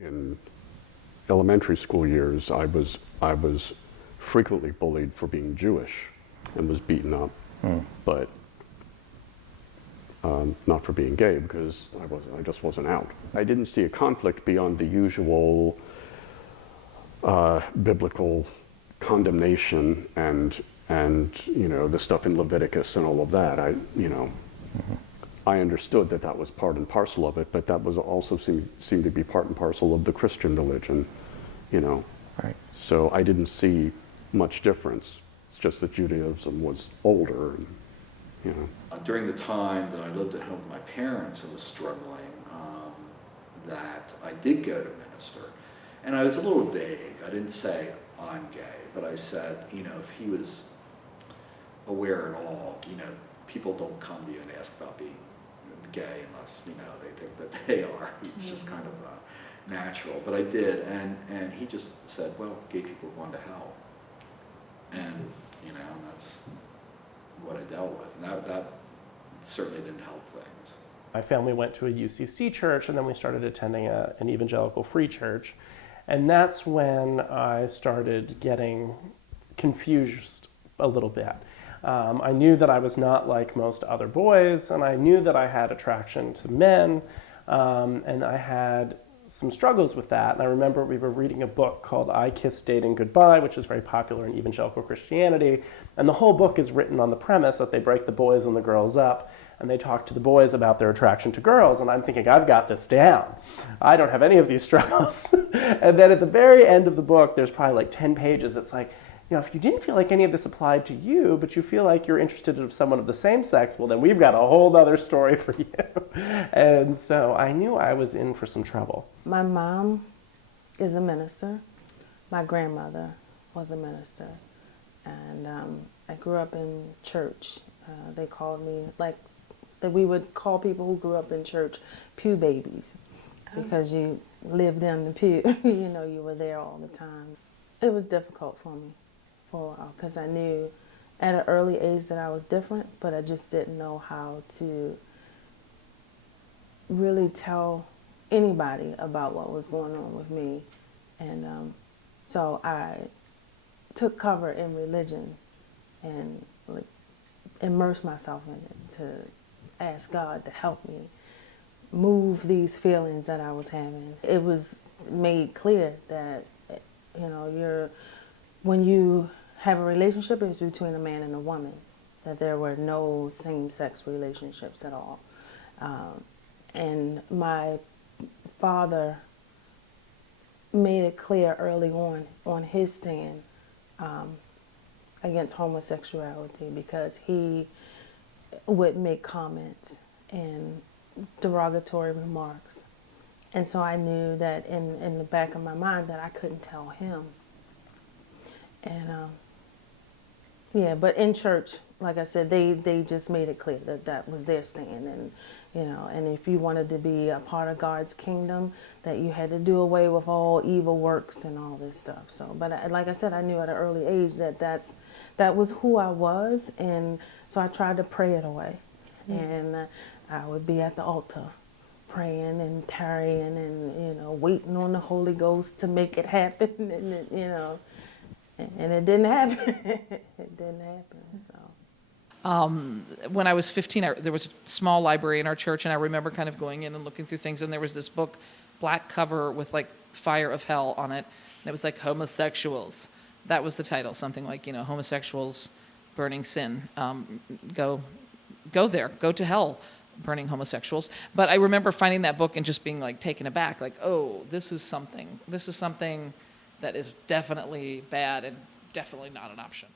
In elementary school years, I was frequently bullied for being Jewish and was beaten up, but not for being gay because I just wasn't out. I didn't see a conflict beyond the usual biblical condemnation and the stuff in Leviticus and all of that. I understood that was part and parcel of it, but that was also seemed to be part and parcel of the Christian religion, Right. So I didn't see much difference. It's just that Judaism was older, and. During the time that I lived at home with my parents and was struggling, that I did go to minister. And I was a little vague. I didn't say I'm gay, but I said, if he was aware at all, people don't come to you and ask about being gay unless, they think that they are. It's just kind of natural. But I did, and he just said, well, gay people are going to hell. And, that's what I dealt with. And that certainly didn't help things. My family went to a UCC church, and then we started attending an evangelical free church. And that's when I started getting confused a little bit. I knew that I was not like most other boys, and I knew that I had attraction to men, and I had some struggles with that. And I remember we were reading a book called I Kissed Dating Goodbye, which is very popular in evangelical Christianity. And the whole book is written on the premise that they break the boys and the girls up, and they talk to the boys about their attraction to girls. And I'm thinking, I've got this down. I don't have any of these struggles. And then at the very end of the book, there's probably like 10 pages that's like, if you didn't feel like any of this applied to you, but you feel like you're interested in someone of the same sex, well, then we've got a whole other story for you. And so I knew I was in for some trouble. My mom is a minister. My grandmother was a minister. And I grew up in church. They called me, we would call people who grew up in church pew babies, because you lived in the pew. You were there all the time. It was difficult for me for a while, because I knew at an early age that I was different, but I just didn't know how to really tell anybody about what was going on with me. And so I took cover in religion and immersed myself in it to ask God to help me move these feelings that I was having. It was made clear that when you have a relationship, it's between a man and a woman, that there were no same-sex relationships at all. And my father made it clear early on his stand against homosexuality, because he would make comments and derogatory remarks. And so I knew that in the back of my mind that I couldn't tell him. And but in church, like I said, they just made it clear that was their stand. And and if you wanted to be a part of God's kingdom, that you had to do away with all evil works and all this stuff. So, but like I said, I knew at an early age that was who I was, and so I tried to pray it away. And I would be at the altar praying and tarrying and waiting on the Holy Ghost to make it happen, and it didn't happen. It didn't happen. So. When I was 15, there was a small library in our church, and I remember kind of going in and looking through things, and there was this book, black cover with Fire of Hell on it, and it was homosexuals. That was the title, something like, homosexuals burning sin. Go there, go to hell, burning homosexuals. But I remember finding that book and just being taken aback, oh, this is something that is definitely bad and definitely not an option.